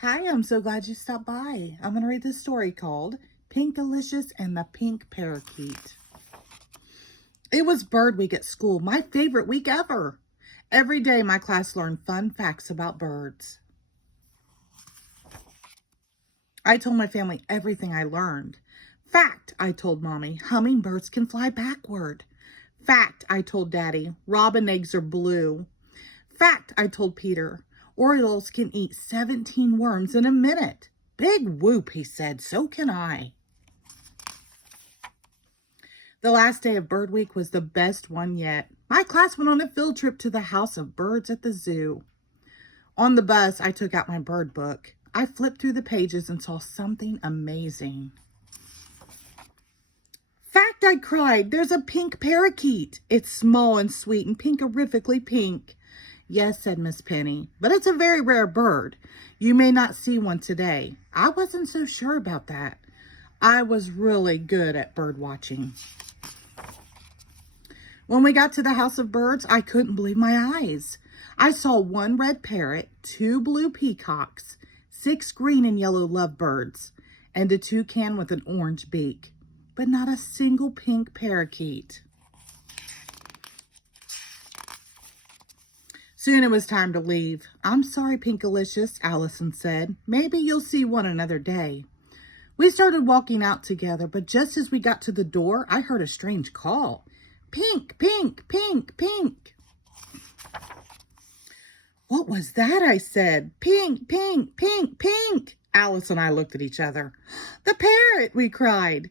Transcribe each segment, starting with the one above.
Hi, I'm so glad you stopped by. I'm going to read this story called Pinkalicious and the Pink Parakeet. It was bird week at school, my favorite week ever. Every day my class learned fun facts about birds. I told my family everything I learned. Fact, I told Mommy, hummingbirds can fly backward. Fact, I told Daddy, robin eggs are blue. Fact, I told Peter, Orioles can eat 17 worms in a minute. Big whoop, he said, so can I. The last day of Bird Week was the best one yet. My class went on a field trip to the House of Birds at the zoo. On the bus, I took out my bird book. I flipped through the pages and saw something amazing. Fact, I cried, there's a pink parakeet. It's small and sweet and pinkerifically pink. Yes, said Miss Penny, but it's a very rare bird. You may not see one today. I wasn't so sure about that. I was really good at bird watching. When we got to the House of Birds, I couldn't believe my eyes. I saw one red parrot, 2 blue peacocks, 6 green and yellow lovebirds, and a toucan with an orange beak, but not a single pink parakeet. Soon it was time to leave. I'm sorry, Pinkalicious, Allison said. Maybe you'll see one another day. We started walking out together, but just as we got to the door, I heard a strange call. Pink, pink, pink, pink. What was that? I said. Pink, pink, pink, pink. Alice and I looked at each other. The parrot, we cried.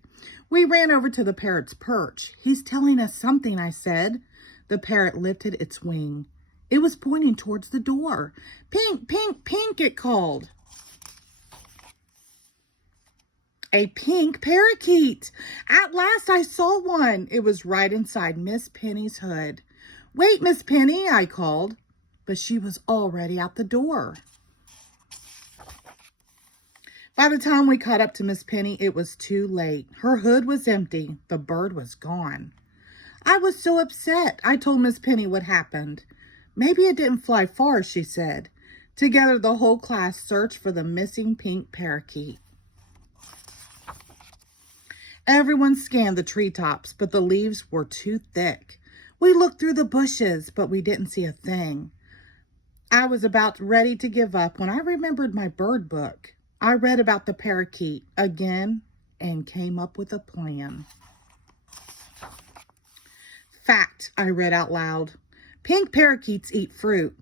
We ran over to the parrot's perch. He's telling us something, I said. The parrot lifted its wing. It was pointing towards the door. Pink, pink, pink, it called. A pink parakeet. At last I saw one. It was right inside Miss Penny's hood. Wait, Miss Penny, I called, but she was already out the door. By the time we caught up to Miss Penny, it was too late. Her hood was empty. The bird was gone. I was so upset. I told Miss Penny what happened. Maybe it didn't fly far, she said. Together, the whole class searched for the missing pink parakeet. Everyone scanned the treetops, but the leaves were too thick. We looked through the bushes, but we didn't see a thing. I was about ready to give up when I remembered my bird book. I read about the parakeet again and came up with a plan. Fact, I read out loud. Pink parakeets eat fruit.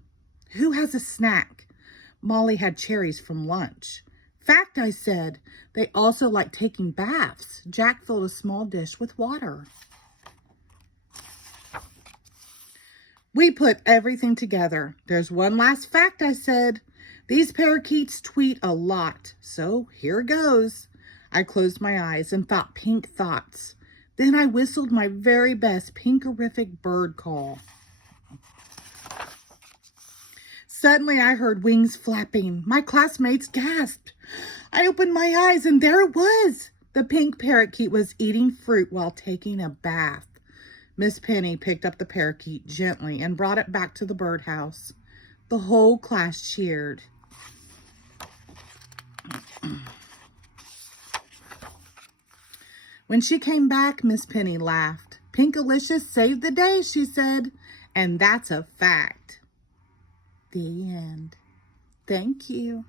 Who has a snack? Molly had cherries from lunch. Fact, I said. They also like taking baths. Jack filled a small dish with water. We put everything together. There's one last fact, I said. These parakeets tweet a lot, so here goes. I closed my eyes and thought pink thoughts. Then I whistled my very best pinkerific bird call. Suddenly I heard wings flapping. My classmates gasped. I opened my eyes and there it was. The pink parakeet was eating fruit while taking a bath. Miss Penny picked up the parakeet gently and brought it back to the birdhouse. The whole class cheered. When she came back, Miss Penny laughed. Pinkalicious saved the day, she said, and that's a fact. The end. Thank you.